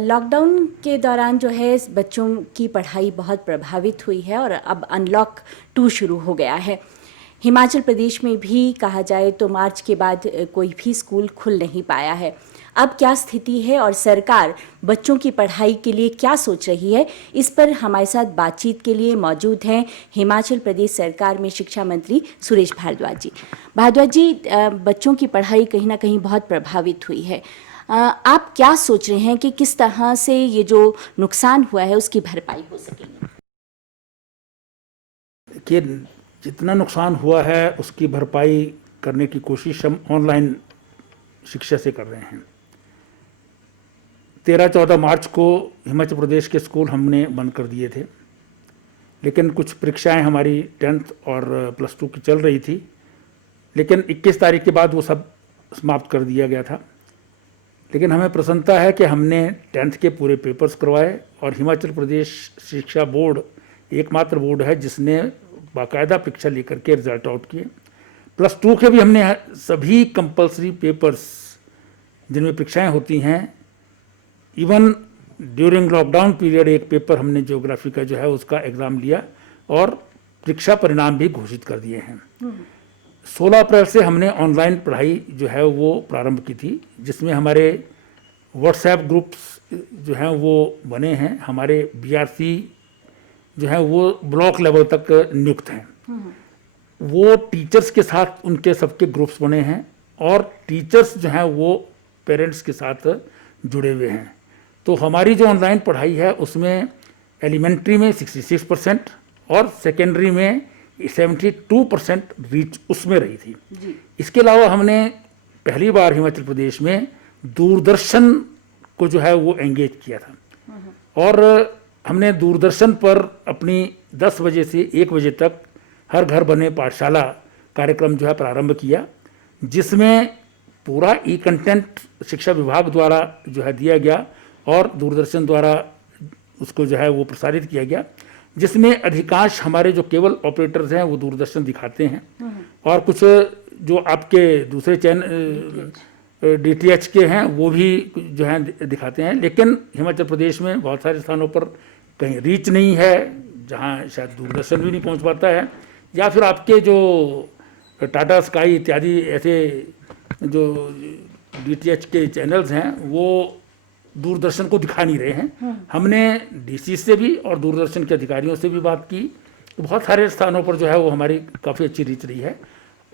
Lockdown के दौरान जो है बच्चों की पढ़ाई बहुत प्रभावित हुई है और अब अनलॉक 2 शुरू हो गया है। हिमाचल प्रदेश में भी कहा जाए तो मार्च के बाद कोई भी स्कूल खुल नहीं पाया है। अब क्या स्थिति है और सरकार बच्चों की पढ़ाई के लिए क्या सोच रही है, इस पर हमारे साथ बातचीत के लिए मौजूद हैं हिमाचल प्रदेश सरकार में शिक्षा मंत्री सुरेश भारद्वाज जी। भारद्वाज जी, बच्चों की पढ़ाई कहीं ना कहीं बहुत प्रभावित हुई है। आप क्या सोच रहे हैं कि किस तरह से ये जो नुकसान हुआ है उसकी भरपाई हो सकेगी? कि जितना नुकसान हुआ है उसकी भरपाई करने की कोशिश हम ऑनलाइन शिक्षा से कर रहे हैं। 13-14 मार्च को हिमाचल प्रदेश के स्कूल हमने बंद कर दिए थे, लेकिन कुछ परीक्षाएं हमारी 10th और +2 की चल रही थी, लेकिन 21 तारीख के बाद वो सब समाप्त कर दिया गया था। लेकिन हमें प्रसन्नता है कि हमने 10th के पूरे पेपर्स करवाए और हिमाचल प्रदेश शिक्षा बोर्ड एकमात्र बोर्ड है जिसने बाकायदा परीक्षा लेकर के रिजल्ट आउट किए। +2 के भी हमने सभी कंपलसरी पेपर्स जिनमें परीक्षाएं होती हैं, इवन ड्यूरिंग लॉकडाउन पीरियड एक पेपर हमने ज्योग्राफी का जो है उसका एग्ज़ाम लिया और परीक्षा परिणाम भी घोषित कर दिए हैं। 16 अप्रैल से हमने ऑनलाइन पढ़ाई जो है वो प्रारंभ की थी, जिसमें हमारे व्हाट्सएप ग्रुप्स जो हैं वो बने हैं। हमारे BRC जो है वो ब्लॉक लेवल तक नियुक्त हैं। वो टीचर्स के साथ उनके सबके ग्रुप्स बने हैं और टीचर्स जो हैं वो पेरेंट्स के साथ जुड़े हुए हैं। तो हमारी जो ऑनलाइन पढ़ाई है उसमें एलिमेंट्री में 66% और सेकेंडरी में 72% रीच उसमें रही थी जी। इसके अलावा हमने पहली बार हिमाचल प्रदेश में दूरदर्शन को जो है वो एंगेज किया था और हमने दूरदर्शन पर अपनी 10 बजे से 1 बजे तक हर घर बने पाठशाला कार्यक्रम जो है प्रारंभ किया, जिसमें पूरा कंटेंट शिक्षा विभाग द्वारा जो है दिया गया और दूरदर्शन द्वारा उसको जो है वो प्रसारित किया गया, जिसमें अधिकांश हमारे जो केबल ऑपरेटर्स हैं वो दूरदर्शन दिखाते हैं और कुछ जो आपके दूसरे चैनल DTH के हैं वो भी जो हैं दिखाते हैं। लेकिन हिमाचल प्रदेश में बहुत सारे स्थानों पर कहीं रीच नहीं है, जहां शायद दूरदर्शन भी नहीं पहुंच पाता है, या फिर आपके जो टाटा स्काई इत्यादि ऐसे जो DTH के चैनल्स हैं वो दूरदर्शन को दिखा नहीं रहे हैं। हमने DC से भी और दूरदर्शन के अधिकारियों से भी बात की, तो बहुत सारे स्थानों पर जो है वो हमारी काफ़ी अच्छी रीच रही है।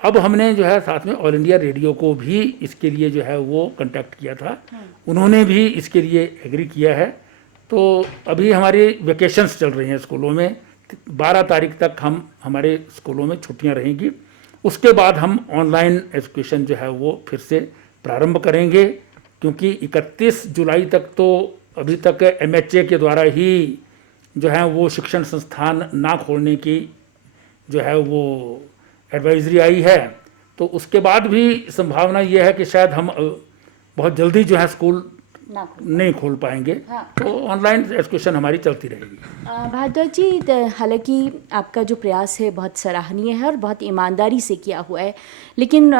अब हमने जो है साथ में ऑल इंडिया रेडियो को भी इसके लिए जो है वो कांटेक्ट किया था, उन्होंने भी इसके लिए एग्री किया है। तो अभी हमारी वेकेशंस चल रही हैं स्कूलों में, 12 तारीख तक हमारे स्कूलों में छुट्टियां रहेंगी। उसके बाद हम ऑनलाइन एजुकेशन जो है वो फिर से प्रारंभ करेंगे, क्योंकि 31 जुलाई तक तो अभी तक MHA के द्वारा ही जो है वो शिक्षण संस्थान ना खोलने की जो है वो एडवाइजरी आई है। तो उसके बाद भी संभावना ये है कि शायद हम बहुत जल्दी जो है स्कूल नहीं खोल पाएंगे। हाँ। तो ऑनलाइन एजुकेशन हमारी चलती रहेगी। भारद्वाज जी, हालांकि आपका जो प्रयास है बहुत सराहनीय है और बहुत ईमानदारी से किया हुआ है, लेकिन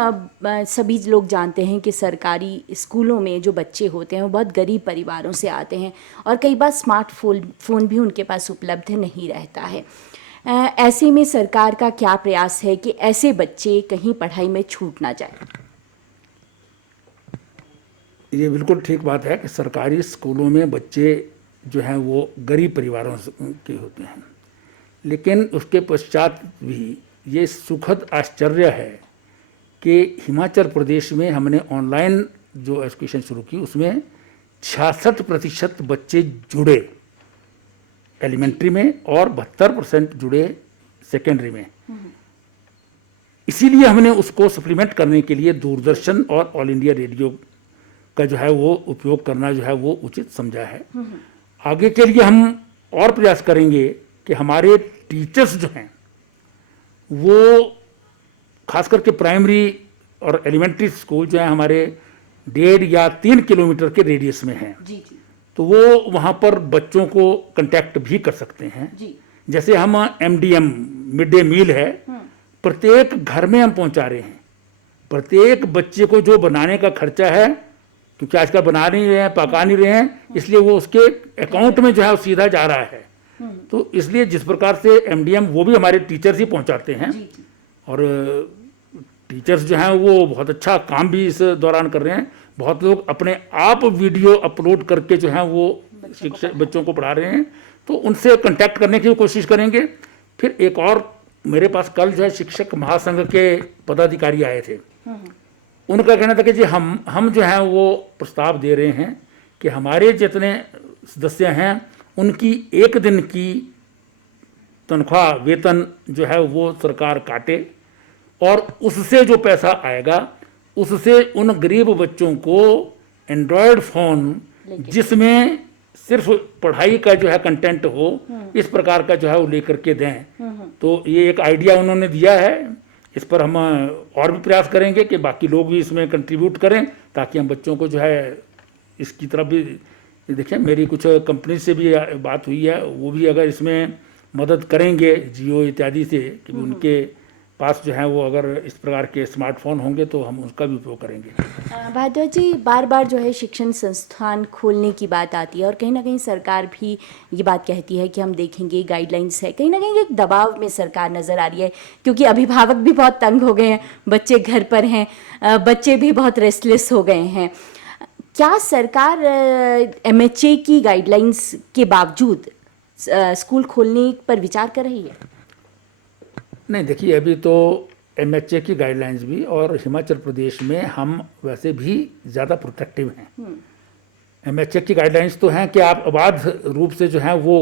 सभी लोग जानते हैं कि सरकारी स्कूलों में जो बच्चे होते हैं वो बहुत गरीब परिवारों से आते हैं और कई बार स्मार्टफोन भी उनके पास उपलब्ध नहीं रहता है। ऐसे में सरकार का क्या प्रयास है कि ऐसे बच्चे कहीं पढ़ाई में छूट ना जाए? ये बिल्कुल ठीक बात है कि सरकारी स्कूलों में बच्चे जो हैं वो गरीब परिवारों के होते हैं, लेकिन उसके पश्चात भी ये सुखद आश्चर्य है कि हिमाचल प्रदेश में हमने ऑनलाइन जो एजुकेशन शुरू की उसमें 66% बच्चे जुड़े एलिमेंट्री में और 72% जुड़े सेकेंडरी में। इसीलिए हमने उसको सप्लीमेंट करने के लिए दूरदर्शन और ऑल इंडिया रेडियो का जो है वो उपयोग करना जो है वो उचित समझा है। आगे के लिए हम और प्रयास करेंगे कि हमारे टीचर्स जो हैं वो खास करके प्राइमरी और एलिमेंट्री स्कूल जो है हमारे 1.5 या 3 किलोमीटर के रेडियस में हैं, तो वो वहाँ पर बच्चों को कांटेक्ट भी कर सकते हैं जी। जैसे हम MDM मिड डे मील है, प्रत्येक घर में हम पहुँचा रहे हैं। प्रत्येक बच्चे को जो बनाने का खर्चा है क्योंकि आजकल बना नहीं रहे हैं, पका नहीं रहे हैं, इसलिए वो उसके अकाउंट में जो है वो सीधा जा रहा है। तो इसलिए जिस प्रकार से एमडीएम वो भी हमारे टीचर्स ही पहुंचाते हैं, और टीचर्स जो हैं वो बहुत अच्छा काम भी इस दौरान कर रहे हैं। बहुत लोग अपने आप वीडियो अपलोड करके जो है वो शिक्षक बच्चों को पढ़ा रहे हैं, तो उनसे कांटेक्ट करने की कोशिश करेंगे। फिर एक और मेरे पास कल जो है शिक्षक महासंघ के पदाधिकारी आए थे, उनका कहना था कि जी हम जो है वो प्रस्ताव दे रहे हैं कि हमारे जितने सदस्य हैं उनकी एक दिन की तनख्वाह वेतन जो है वो सरकार काटे, और उससे जो पैसा आएगा उससे उन गरीब बच्चों को एंड्रॉयड फ़ोन जिसमें सिर्फ पढ़ाई का जो है कंटेंट हो, इस प्रकार का जो है वो लेकर के दें। तो ये एक आइडिया उन्होंने दिया है। इस पर हम और भी प्रयास करेंगे कि बाकी लोग भी इसमें कंट्रीब्यूट करें, ताकि हम बच्चों को जो है इसकी तरफ भी देखिए। मेरी कुछ कंपनी से भी बात हुई है, वो भी अगर इसमें मदद करेंगे जियो इत्यादि से, कि उनके पास जो है वो अगर इस प्रकार के स्मार्टफोन होंगे तो हम उसका भी उपयोग करेंगे। भारद्वाज जी, बार बार जो है शिक्षण संस्थान खोलने की बात आती है, और कहीं ना कहीं सरकार भी ये बात कहती है कि हम देखेंगे, गाइडलाइंस है, कहीं ना कहीं एक दबाव में सरकार नज़र आ रही है, क्योंकि अभिभावक भी बहुत तंग हो गए हैं, बच्चे घर पर हैं, बच्चे भी बहुत रेस्टलेस हो गए हैं। क्या सरकार एमएचए की गाइडलाइंस के बावजूद स्कूल खोलने पर विचार कर रही है? नहीं, देखिए अभी तो एमएचए की गाइडलाइंस भी, और हिमाचल प्रदेश में हम वैसे भी ज़्यादा प्रोटेक्टिव हैं। एमएचए की गाइडलाइंस तो हैं कि आप अबाध रूप से जो है वो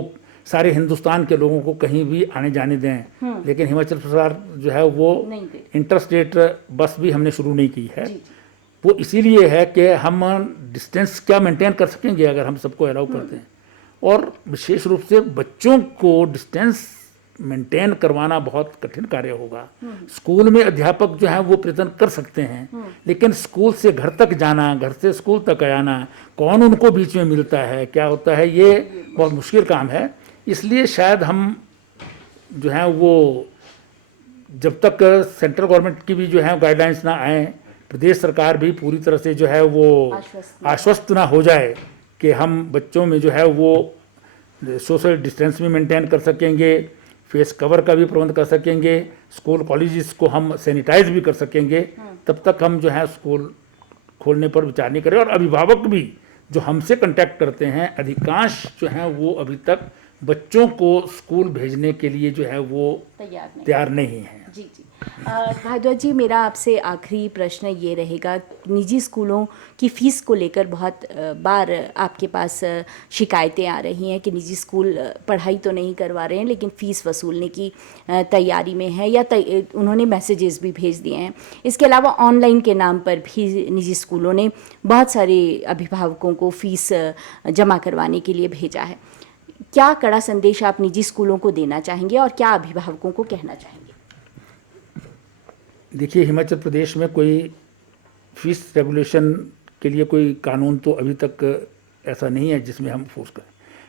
सारे हिंदुस्तान के लोगों को कहीं भी आने जाने दें, लेकिन हिमाचल सरकार जो है वो इंटर स्टेट बस भी हमने शुरू नहीं की है। वो इसीलिए है कि हम डिस्टेंस क्या मेंटेन कर सकेंगे अगर हम सबको अलाउ करते हैं, और विशेष रूप से बच्चों को डिस्टेंस मेंटेन करवाना बहुत कठिन कार्य होगा। स्कूल में अध्यापक जो है वो प्रयत्न कर सकते हैं, लेकिन स्कूल से घर तक जाना, घर से स्कूल तक आना, कौन उनको बीच में मिलता है, क्या होता है, ये बहुत मुश्किल काम है। इसलिए शायद हम जो है वो जब तक सेंट्रल गवर्नमेंट की भी जो है गाइडलाइंस ना आए, प्रदेश सरकार भी पूरी तरह से जो है वो आश्वस्त ना हो जाए कि हम बच्चों में जो है वो सोशल डिस्टेंस भी मेंटेन कर सकेंगे, फेस कवर का भी प्रबंध कर सकेंगे, स्कूल कॉलेजेस को हम सैनिटाइज भी कर सकेंगे, तब तक हम जो है स्कूल खोलने पर विचार नहीं करें। और अभिभावक भी जो हमसे कांटेक्ट करते हैं, अधिकांश जो हैं वो अभी तक बच्चों को स्कूल भेजने के लिए जो है वो तैयार नहीं है। जी जी। भारद्वाज जी, मेरा आपसे आखिरी प्रश्न ये रहेगा, निजी स्कूलों की फ़ीस को लेकर बहुत बार आपके पास शिकायतें आ रही हैं कि निजी स्कूल पढ़ाई तो नहीं करवा रहे हैं लेकिन फ़ीस वसूलने की तैयारी में है, या उन्होंने मैसेजेस भी भेज दिए हैं। इसके अलावा ऑनलाइन के नाम पर भी निजी स्कूलों ने बहुत सारे अभिभावकों को फ़ीस जमा करवाने के लिए भेजा है। क्या कड़ा संदेश आप निजी स्कूलों को देना चाहेंगे और क्या अभिभावकों को कहना चाहेंगे? देखिए, हिमाचल प्रदेश में कोई फीस रेगुलेशन के लिए कोई कानून तो अभी तक ऐसा नहीं है जिसमें हम फोर्स करें,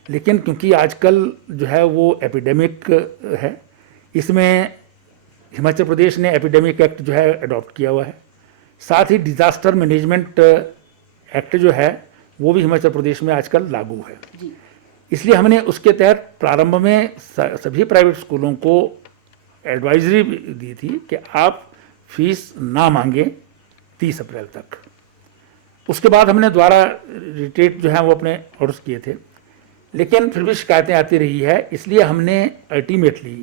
लेकिन क्योंकि आजकल जो है वो एपिडेमिक है, इसमें हिमाचल प्रदेश ने एपिडेमिक एक्ट जो है अडॉप्ट किया हुआ है। साथ ही डिज़ास्टर मैनेजमेंट एक्ट जो है वो भी हिमाचल प्रदेश में आजकल लागू है। इसलिए हमने उसके तहत प्रारंभ में सभी प्राइवेट स्कूलों को एडवाइजरी दी थी कि आप फीस ना मांगे 30 अप्रैल तक। उसके बाद हमने दोबारा रिट्रीट जो है वो अपने ऑर्डर्स किए थे, लेकिन फिर भी शिकायतें आती रही है। इसलिए हमने अल्टीमेटली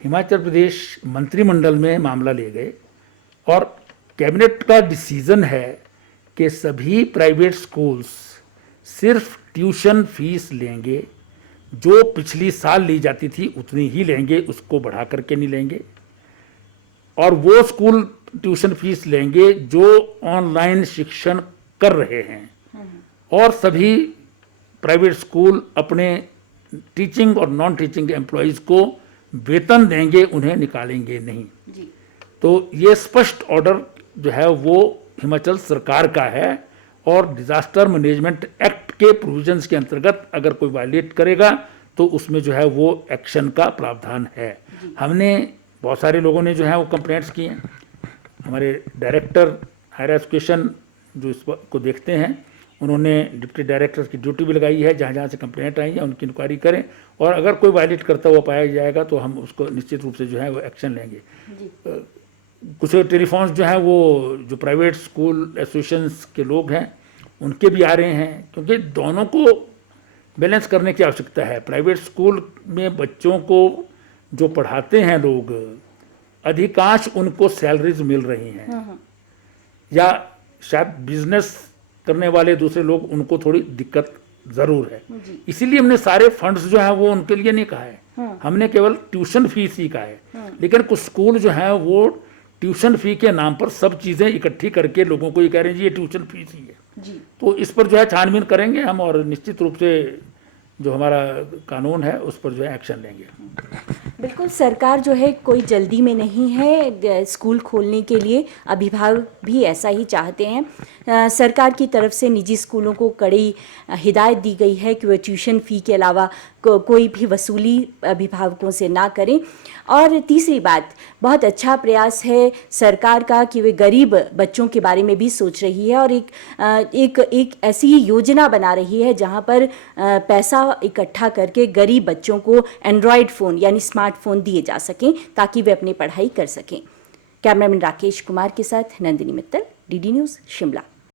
हिमाचल प्रदेश मंत्रिमंडल में मामला ले गए और कैबिनेट का डिसीजन है कि सभी प्राइवेट स्कूल्स सिर्फ ट्यूशन फीस लेंगे, जो पिछली साल ली जाती थी उतनी ही लेंगे, उसको बढ़ा करके नहीं लेंगे। और वो स्कूल ट्यूशन फीस लेंगे जो ऑनलाइन शिक्षण कर रहे हैं, और सभी प्राइवेट स्कूल अपने टीचिंग और नॉन टीचिंग एम्प्लॉयज़ को वेतन देंगे, उन्हें निकालेंगे नहीं। तो ये स्पष्ट ऑर्डर जो है वो हिमाचल सरकार का है, और डिज़ास्टर मैनेजमेंट एक्ट के प्रोविजंस के अंतर्गत अगर कोई वायलेट करेगा तो उसमें जो है वो एक्शन का प्रावधान है। हमने बहुत सारे लोगों ने जो है वो कंप्लेंट्स किए हैं। हमारे डायरेक्टर हायर एजुकेशन जो इसको देखते हैं, उन्होंने डिप्टी डायरेक्टर की ड्यूटी भी लगाई है। जहाँ जहाँ से कंप्लेंट आई है उनकी इंक्वायरी करें, और अगर कोई वायलेट करता हुआ पाया जाएगा तो हम उसको निश्चित रूप से जो है वो एक्शन लेंगे। कुछ टेलीफोन्स जो हैं वो जो प्राइवेट स्कूल एसोसिएशंस के लोग हैं उनके भी आ रहे हैं, क्योंकि दोनों को बैलेंस करने की आवश्यकता है। प्राइवेट स्कूल में बच्चों को जो पढ़ाते हैं लोग, अधिकांश उनको सैलरीज मिल रही हैं, या शायद बिजनेस करने वाले दूसरे लोग, उनको थोड़ी दिक्कत ज़रूर है। इसीलिए हमने सारे फंड्स जो हैं वो उनके लिए नहीं कहा है, हमने केवल ट्यूशन फीस ही कहा है। लेकिन कुछ स्कूल जो हैं वो ट्यूशन फी के नाम पर सब चीज़ें इकट्ठी करके लोगों को ये कह रहे हैं जी ये ट्यूशन फीस ही है। तो इस पर जो है छानबीन करेंगे हम, और निश्चित रूप से जो हमारा कानून है उस पर जो है एक्शन लेंगे। बिल्कुल, सरकार जो है कोई जल्दी में नहीं है स्कूल खोलने के लिए, अभिभावक भी ऐसा ही चाहते हैं। सरकार की तरफ से निजी स्कूलों को कड़ी हिदायत दी गई है कि वह ट्यूशन फ़ी के अलावा कोई भी वसूली अभिभावकों से ना करें। और तीसरी बात, बहुत अच्छा प्रयास है सरकार का कि वे गरीब बच्चों के बारे में भी सोच रही है, और एक ऐसी योजना बना रही है जहां पर पैसा इकट्ठा करके गरीब बच्चों को एंड्रॉयड फ़ोन यानी स्मार्टफोन दिए जा सकें ताकि वे अपनी पढ़ाई कर सकें। कैमरामैन राकेश कुमार के साथ नंदिनी मित्तल, डीडी न्यूज़, शिमला।